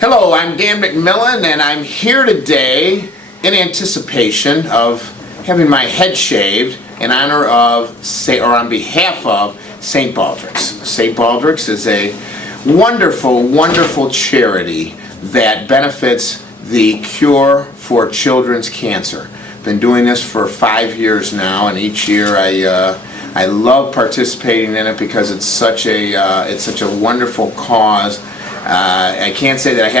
Hello, I'm Dan McMillan, and I'm here today in anticipation of having my head shaved in honor of, on behalf of ST.BALDRICKS. ST.BALDRICKS is a wonderful, wonderful charity that benefits the cure for children's cancer. Been doing this for 5 years now, and each year I love participating in it because it's such a wonderful cause. I can't say that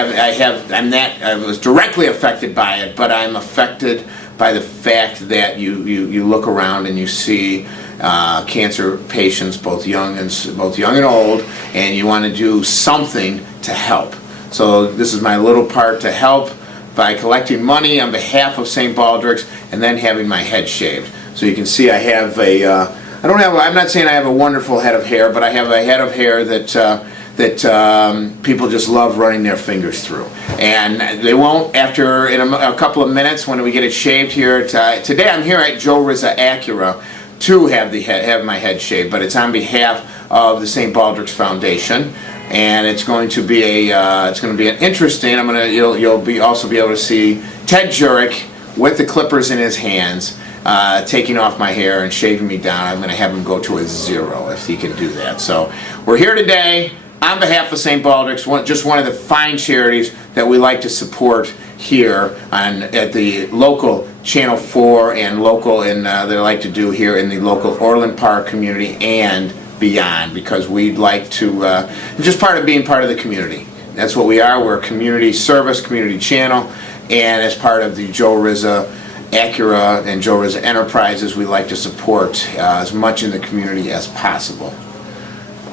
I was directly affected by it, but I'm affected by the fact that you look around and you see cancer patients, both young and old, and you want to do something to help. So this is my little part to help by collecting money on behalf of ST.BALDRICKS and then having my head shaved. So you can see I have I'm not saying I have a wonderful head of hair, but I have a head of hair that people just love running their fingers through. And they won't after in a couple of minutes when we get it shaved here. Today I'm here at Rizza Acura to have my head shaved, but it's on behalf of the ST.BALDRICKS Foundation. And it's going to be an interesting. You'll also be able to see Ted Jurek with the clippers in his hands, taking off my hair and shaving me down. I'm going to have him go to a 0 if he can do that. So we're here today on behalf of ST.BALDRICKS, just one of the fine charities that we like to support here at the local Channel 4 and local, and they like to do here in the local Orland Park community and beyond, because we'd like to just being part of the community. That's what we are. We're a community service, community channel, and as part of the Joe Rizza Acura and Joe Rizza Enterprises, we like to support as much in the community as possible.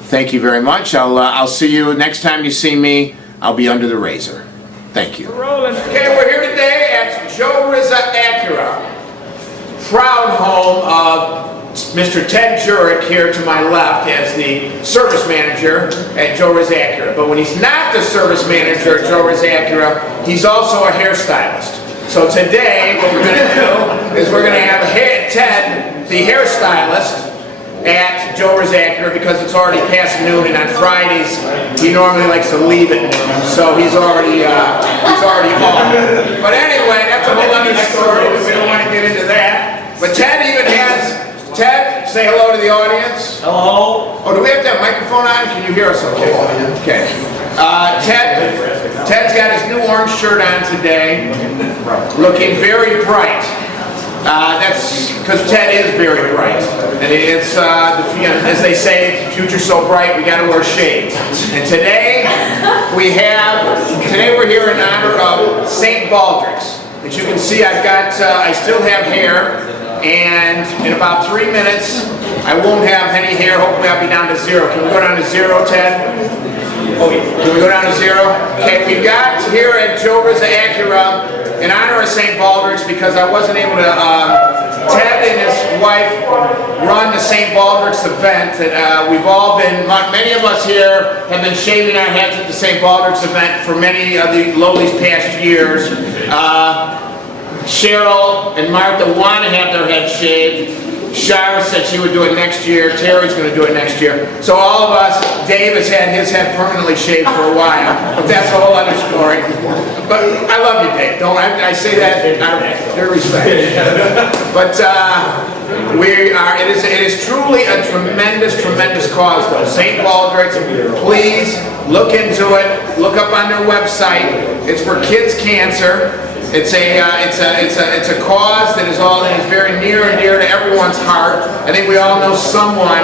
Thank you very much. I'll see you next time you see me. I'll be under the razor. Thank you. Okay, we're here today at Joe Rizza Acura, proud home of Mr. Ted Jurek here to my left as the service manager at Joe Rizza Acura. But when he's not the service manager at Joe Rizza Acura, he's also a hairstylist. So today what we're going to do is we're going to have Ted, the hairstylist, at Joe Rizza Acura, because it's already past noon, and on Fridays he normally likes to leave at noon, so he's already on. But anyway, that's a whole other story. We don't want to get into that. But Ted Ted, say hello to the audience. Hello. Oh, do we have to have a microphone on? Can you hear us okay? Okay. Ted's got his new orange shirt on today, looking very bright. That's because Ted is very bright, and it's as they say, the future's so bright we got to wear shades. And today we're here in honor of ST.BALDRICKS. As you can see, I still have hair, and in about 3 minutes I won't have any hair. Hopefully I'll be down to 0. Can we go down to 0, Ted? Oh, yeah. Can we go down to 0? Okay, we've got here at Joe Rizza Acura in honor of ST.BALDRICKS, because I wasn't able to, Ted and his wife run the ST.BALDRICKS event that many of us here have been shaving our heads at the ST.BALDRICKS event for many of the lowlies past years. Cheryl and Martha want to have their heads shaved. Shara said she would do it next year. Terry's going to do it next year. So all of us, Dave has had his head permanently shaved for a while, but that's a whole other story. But I love you, Dave. I say that out of your respect. But it is truly a tremendous, tremendous cause, though. ST.BALDRICKS, please look into it. Look up on their website. It's for kids' cancer. It's a cause that is very near and dear to everyone's heart. I think we all know someone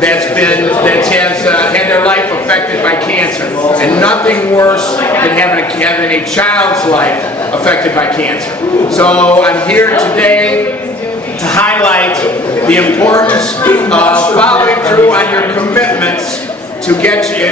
that has had their life affected by cancer, and nothing worse than having a child's life affected by cancer. So I'm here today to highlight the importance of following through on your commitments. To get you,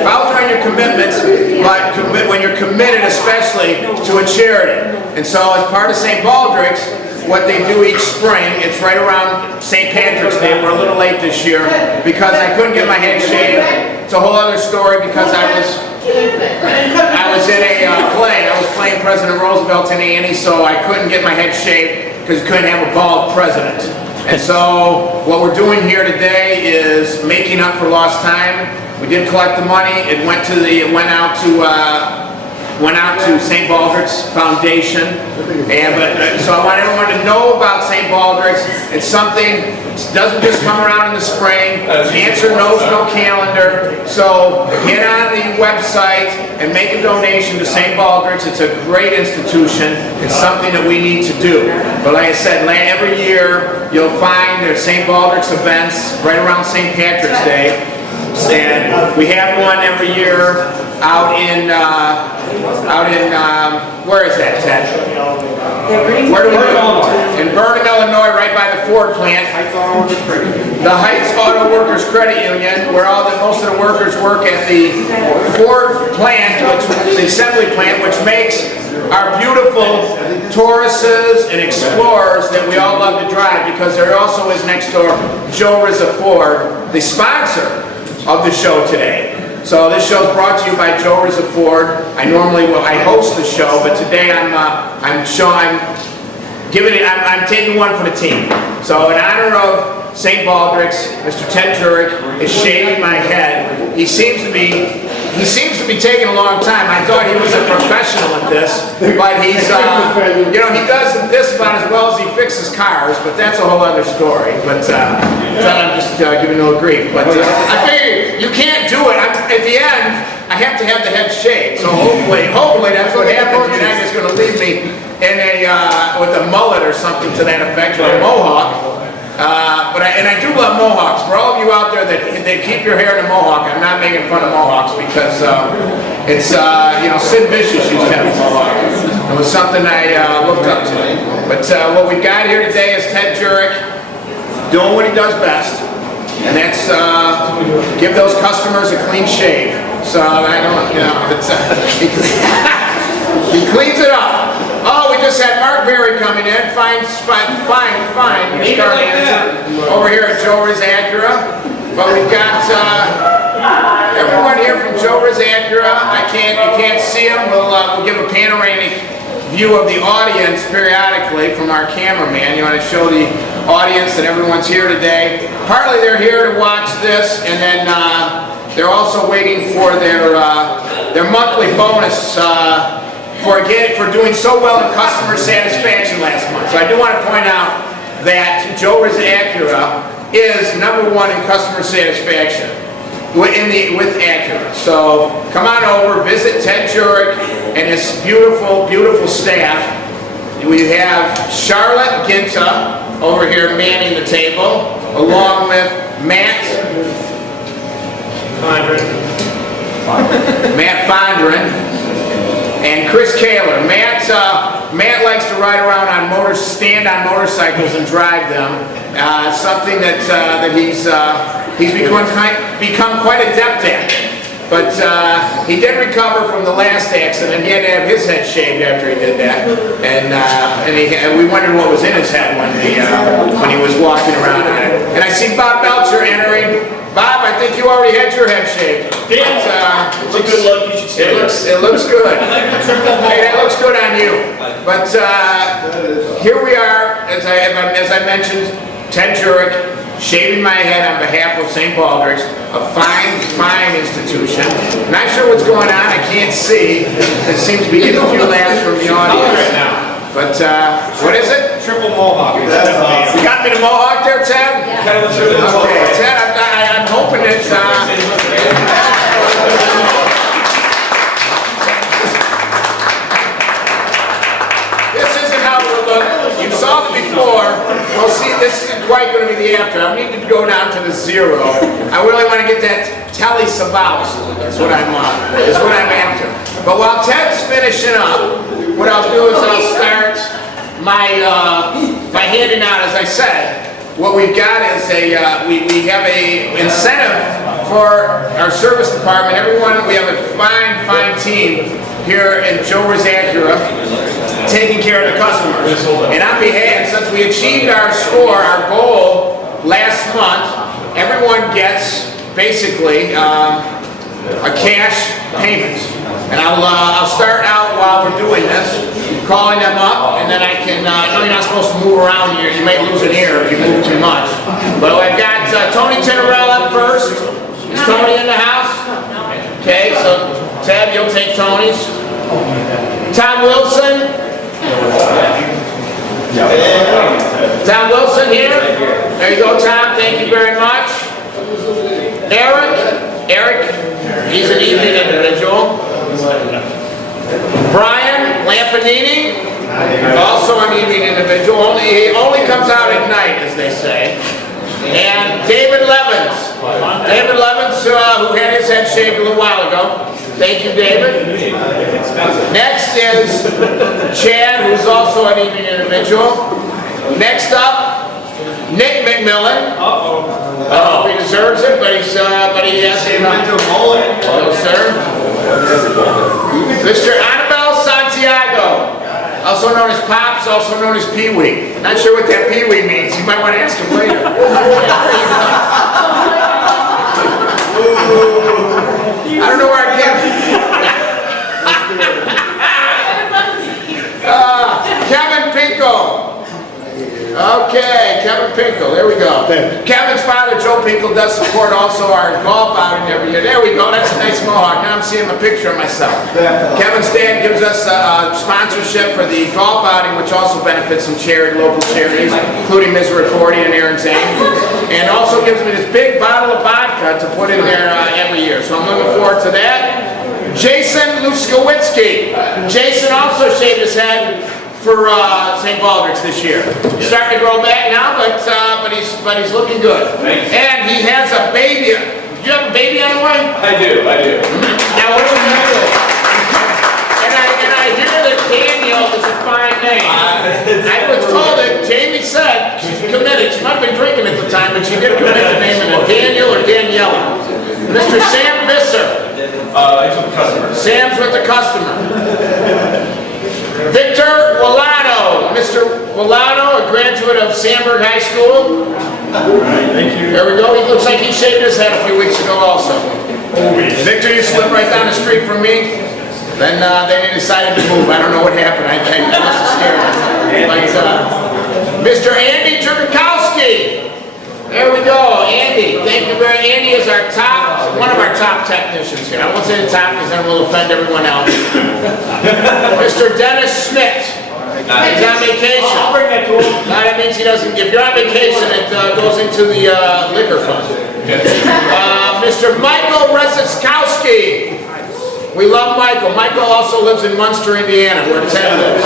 follow through on your commitments, but when you're committed especially to a charity. And so as part of ST.BALDRICKS, what they do each spring, it's right around St. Patrick's Day. We're a little late this year because I couldn't get my head shaved. It's a whole other story because I was in a play. I was playing President Roosevelt in Annie, so I couldn't get my head shaved because you couldn't have a bald president. And so what we're doing here today is making up for lost time. We did collect the money. It went out to St. Baldrick's Foundation, so I want everyone to know about St. Baldrick's. It's something that doesn't just come around in the spring. Answer knows no calendar. So get on the website and make a donation to St. Baldrick's. It's a great institution. It's something that we need to do. But like I said, every year you'll find there's St. Baldrick's events right around St. Patrick's Day. And we have one every year out in where is that, Ted? Where do we go? In Burnham, Illinois, right by the Ford plant. The Heights Auto Workers Credit Union, where most of the workers work at the Ford plant, the assembly plant, which makes our beautiful Tauruses and Explorers that we all love to drive, because there also is next door Joe Rizza Ford, the sponsor of the show today. So this show is brought to you by Joe Rizza Ford. I host the show, but today I'm taking one for the team. So in honor of St. Baldrick's, Mr. Ted Jurek is shaving my head. He seems to be taking a long time. I thought he was a professional at this, but he's, he does this about as well as he fixes cars, but that's a whole other story. But I'm just giving you a grief. But I figure you can't do it. At the end, I have to have the head shaved. So hopefully that's what happens. You're not just going to leave me in with a mullet or something to that effect, or a mohawk. I do love mohawks. For all of you out there that keep your hair in a mohawk, I'm not making fun of mohawks, because it's Sid Vicious used to have a mohawk. It was something I looked up to. But what we got here today is Ted Jurek doing what he does best, and that's give those customers a clean shave. So I don't, he cleans it up. Oh, we just had Mark Berry coming in, fine car manager over here at Joe Rizza Acura. But we've got everyone here from Joe Rizza Acura. You can't see them. We'll give a panoramic view of the audience periodically from our cameraman. You want to show the audience that everyone's here today. Partly they're here to watch this, and then they're also waiting for their monthly bonus. For doing so well in customer satisfaction last month. So I do want to point out that Joe Rizza Acura is #1 in customer satisfaction with Acura. So come on over, visit Ted Jurek and his beautiful, beautiful staff. We have Charlotte Ginta over here manning the table, along with Matt Fondren. And Chris Kaler. Matt likes to ride around on stand on motorcycles and drive them. Something that he's become quite adept at. But he did recover from the last accident. He had to have his head shaved after he did that. And we wondered what was in his head when he was walking around on it. And I see Bob Belcher entering. Bob, I think you already had your head shaved. Good luck, you should say it looks good. Hey, that looks good on you. But here we are, as I mentioned, Ted Jurek shaving my head on behalf of St. Baldrick's, a fine institution. Not sure what's going on. I can't see. It seems to be getting a few laughs from the audience. But what is it? Triple mohawk. You got me the mohawk there, Ted? Yeah. Okay, Ted, I'm hoping it's... This isn't how it will look. You saw it before. Well, see, this isn't quite going to be the after. I need to go down to the 0. I really want to get that Telly Savalas look. Is what I'm after. But while Ted's finishing up, what I'll do is I'll start by handing out, as I said, what we've got is we have a incentive for our service department. Everyone, we have a fine team here in Joe Rizza Acura taking care of the customers. And on behalf, since we achieved our score, our goal last month, everyone gets basically a cash payment. And I'll start out while we're doing this, calling them up, and then I can, I know you're not supposed to move around here, you may lose an ear if you move too much. But I've got Tony Tenorella first. Is Tony in the house? Okay, so Ted, you'll take Tony's. Tom Wilson. Tom Wilson here. There you go, Tom. Thank you very much. Eric, he's an evening individual. Brian Lampanini, also an evening individual. He only comes out at night, as they say. And David Levins. David Levins, who had his head shaved a little while ago. Thank you, David. Next is Chad, who's also an evening individual. Next up, Nick McMillan. Oh, he deserves it, but he has to. Hello, sir. Mr. Annabelle Santiago, also known as Pops, also known as Pee-wee. Not sure what that Pee-wee means. You might want to ask him later. I don't know where I came from. Kevin Pinko. Okay, Kevin Pinko, there we go. Kevin's father, Joe Pinko, does support also our golf outing every year. There we go, that's a nice mohawk. Now I'm seeing a picture of myself. Kevin's dad gives us a sponsorship for the golf outing, which also benefits some local charities, including Misericordia and Aaron Zane. And also gives me this big bottle of vodka to put in there every year. So I'm looking forward to that. Jason Luskowitsky. Jason also shaved his head for St. Baldrick's this year. He's starting to grow back now, but he's looking good. And he has a baby. Do you have a baby on the way? I do. Now what do you do? And I hear that Daniel is a fine name. I was told that Jamie said she's committed. She might have been drinking at the time, but she did commit to naming it Daniel or Daniela. Mr. Sam Visser. He's with the customer. Sam's with the customer. Victor Wallano. Mr. Wallano, a graduate of Sandburg High School. Thank you. There we go. He looks like he shaved his head a few weeks ago also. Victor used to live right down the street from me. Then they decided to move. I don't know what happened. I must have scared him. But Mr. Andy Jurkowski. There we go, Andy. Thank you very much. Andy is one of our top technicians here. I won't say the top because then we'll offend everyone else. Mr. Dennis Schmidt. He's on vacation. I'll bring that to him. No, that means he doesn't. If you're on vacation, it goes into the liquor fund. Mr. Michael Reziskowski. We love Michael. Michael also lives in Munster, Indiana, where Ted lives.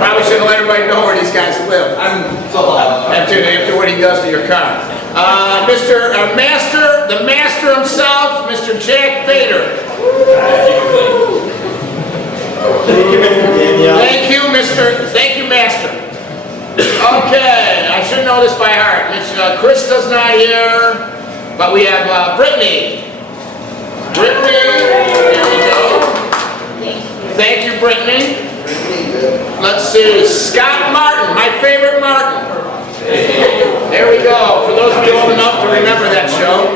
Probably shouldn't let everybody know where these guys live. After what he does to your car. The master himself, Mr. Jack Bader. Thank you, Master. Okay, I should know this by heart. Krista's not here, but we have Brittany. There we go. Thank you, Brittany. Let's see, Scott Martin, my favorite Martin. There we go. For those of you old enough to remember that show.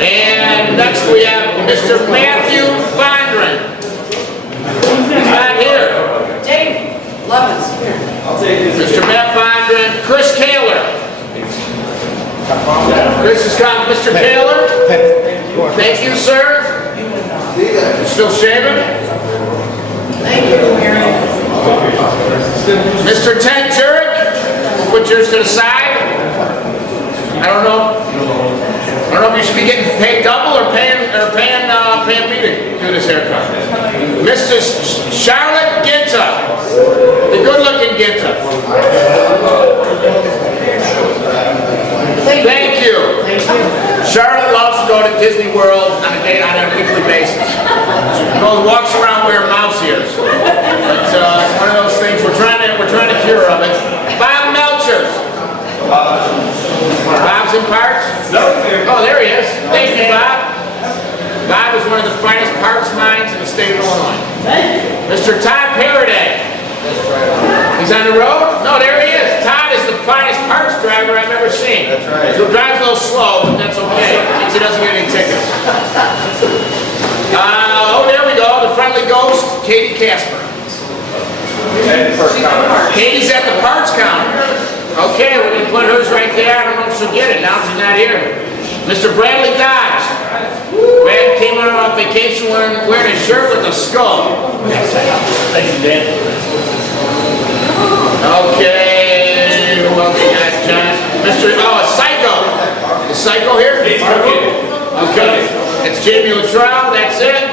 And next we have Mr. Matthew Fondren. He's not here. Dave Levins here. Mr. Matt Fondren. Chris Kaler. Chris is coming. Mr. Taylor. Thank you, sir. You're still shaving? Thank you, Mary. Mr. Ted Jurek. We'll put yours to the side. I don't know if you should be getting paid double or paying me to do this haircut. Mrs. Charlotte Ginta. The good-looking Ginta. Thank you. Charlotte loves to go to Disney World on a weekly basis. She walks around wearing mouse ears. But it's one of those things we're trying to cure of it. Bob Melchers. Bob's in parts? No. Oh, there he is. Thank you, Bob. Bob is one of the finest parts minds in the state of Illinois. Mr. Todd Paraday. He's on the road? No, there he is. Todd is the finest parts driver I've ever seen. That's right. He drives a little slow, but that's okay. Means he doesn't get any tickets. Oh, there we go. The friendly ghost, Katie Casper. Katie's at the parts counter. Okay, we're going to put hers right there. I don't know if she'll get it now she's not here. Mr. Bradley Dodge. Brad came on vacation wearing a shirt with a skull. Thank you, Dan. Okay, who else you got, John? Psycho. Is Psycho here? Okay. It's Jamie Luttrell, that's it.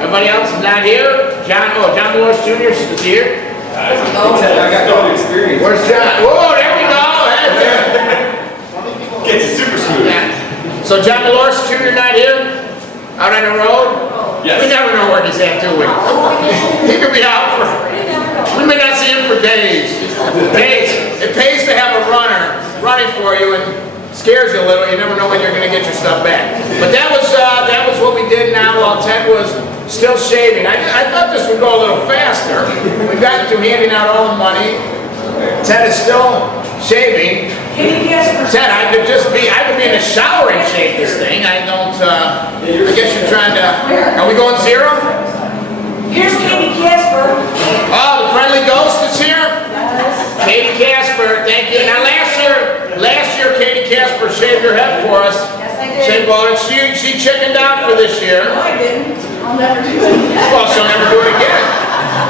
Everybody else is not here. John Lewis Jr. is here. I got no experience. Where's John? Whoa, there we go. It's super smooth. Yeah. So John Lewis Jr. not here? Out on the road? Yes. We never know where he's at, do we? He could be out for, we may not see him for days. It pays to have a runner running for you and scares you a little. You never know when you're going to get your stuff back. But that was what we did now while Ted was still shaving. I thought this would go a little faster. We got to handing out all the money. Ted is still shaving. Ted, I could be in the shower and shave this thing. I guess you're trying to, are we going zero? Here's Katie Casper. Oh, the friendly ghost is here? Katie Casper, thank you. Now last year Katie Casper shaved her head for us. Yes, I did. St. Baldrick's. She chickened out for this year. No, I didn't. I'll never do it again. Well, she'll never do it again.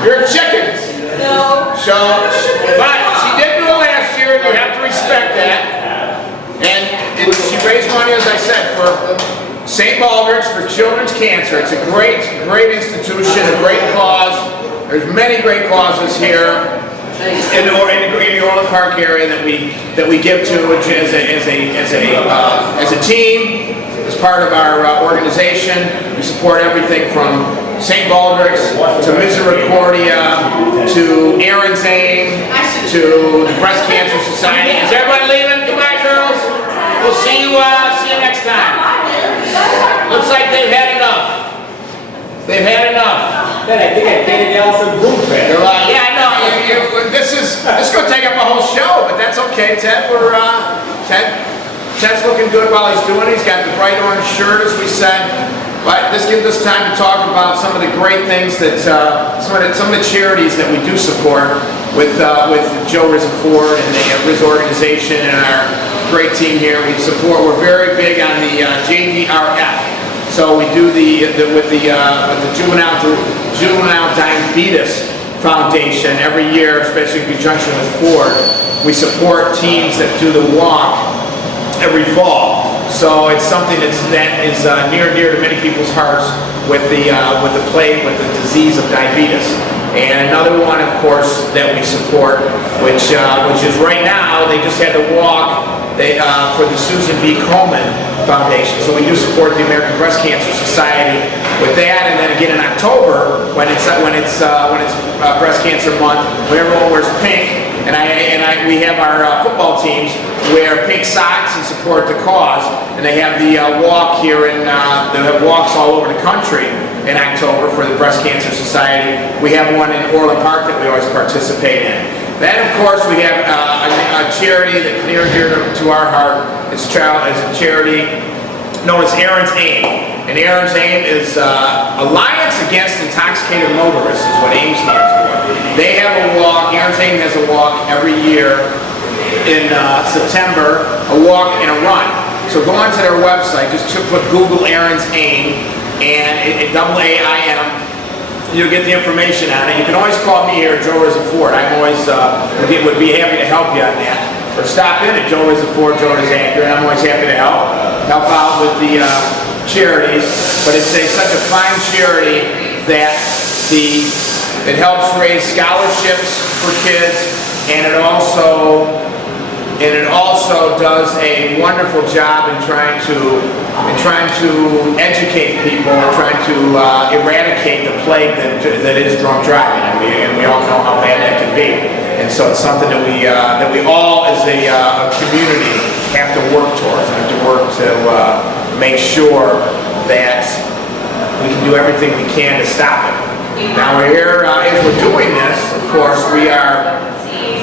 You're a chicken. No. But she did do it last year, and you have to respect that. And she raised money, as I said, for St. Baldrick's for children's cancer. It's a great institution, a great cause. There's many great causes here in the Orland Park area that we give to as a team, as part of our organization. We support everything from St. Baldrick's to Misericordia to Aaron's Aim to the Breast Cancer Society. Is everybody leaving? Goodbye, girls. We'll see you next time. Looks like they've had enough. They've had enough. Then I think I painted y'all some room They're yeah, I know. This is going to take up a whole show, but that's okay, Ted. Ted's looking good while he's doing it. He's got the bright orange shirt, as we said. But this gives us time to talk about some of the great things that some of the charities that we do support with Joe Rizza Ford and the Rizza organization and our great team here. We're very big on the JDRF. So we do with the Juvenile Diabetes Foundation every year, especially in conjunction with Ford. We support teams that do the walk every fall. So it's something that is near and dear to many people's hearts with the disease of diabetes. And another one, of course, that we support, which is right now, they just had to walk for the Susan B. Komen Foundation. So we do support the American Breast Cancer Society with that, and then again in October when it's Breast Cancer Month, when everyone wears pink, and we have our football teams wear pink socks and support the cause, and they have the walk here they have walks all over the country in October for the Breast Cancer Society. We have one in Orland Park that we always participate in. Then, of course, we have a charity that's near and dear to our heart. It's a charity known as Aaron's Aim. And Aaron's Aim is Alliance Against Intoxicated Motorists is what AIM stands for. They have a walk, Aaron's Aim has a walk every year in September, a walk and a run. So go onto their website, just put Google Aaron's Aim and AAIM. You'll get the information on it. You can always call me here, Joe Rizza Ford. I'm always would be happy to help you on that. Or stop in at Joe Rizza Ford, Joe Rizza Anchor, and I'm always happy to help out with the charities. But it's such a fine charity that it helps raise scholarships for kids, and it also does a wonderful job in trying to educate people, trying to eradicate the plague that is drunk driving, and we all know how bad that can be. And so it's something that we all as a community have to work towards, to make sure that we can do everything we can to stop it. Now we're here, as we're doing this, of course, we are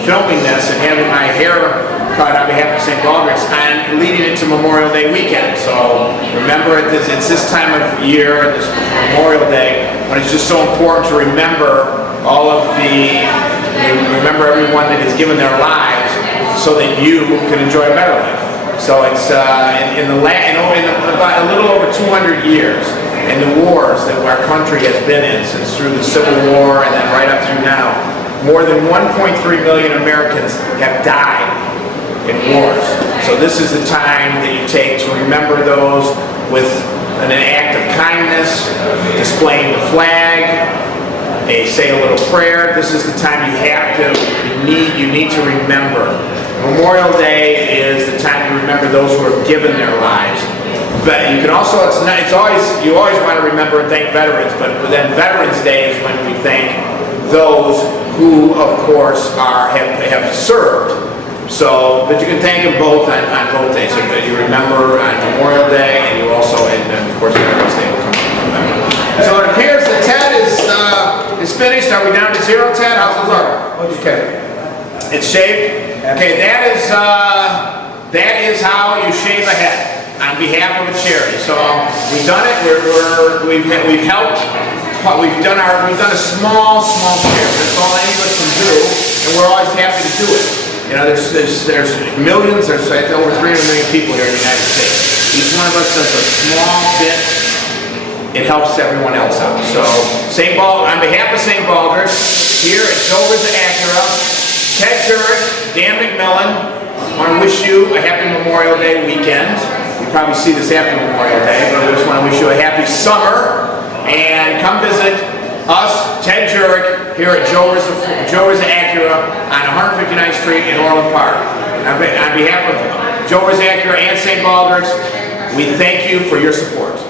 filming this and having my hair cut on behalf of St. Baldrick's and leading into Memorial Day weekend. So remember, it's this time of year, this Memorial Day, when it's just so important to remember remember everyone that has given their lives so that you can enjoy a better life. So it's in about a little over 200 years, and the wars that our country has been in since through the Civil War and then right up through now, more than 1.3 million Americans have died in wars. So this is the time that you take to remember those with an act of kindness, displaying the flag, say a little prayer. This is the time you need to remember. Memorial Day is the time to remember those who have given their lives. But you can also, you always want to remember and thank veterans, but then Veterans Day is when we thank those who, of course, have served. So, but you can thank them both on both days. So you remember on Memorial Day, and you also, and of course, Veterans Day will come to remember. So it appears that Ted is finished. Are we down to zero, Ted? How's it look? Okay. It's shaved. Okay, that is how you shave a head on behalf of a charity. So we've done it. We've helped. We've done a small share. That's all any of us can do, and we're always happy to do it. You know, there's millions. There's over 300 million people here in the United States. Each one of us does a small bit. It helps everyone else out. So on behalf of St. Baldrick's, here at Rizza Acura, Ted Jurek, Dan McMillan, I want to wish you a happy Memorial Day weekend. You probably see this after Memorial Day, but I just want to wish you a happy summer. And come visit us, Ted Jurek, here at Rizza Acura on 159th Street in Orland Park. On behalf of Rizza Acura and St. Baldrick's, we thank you for your support.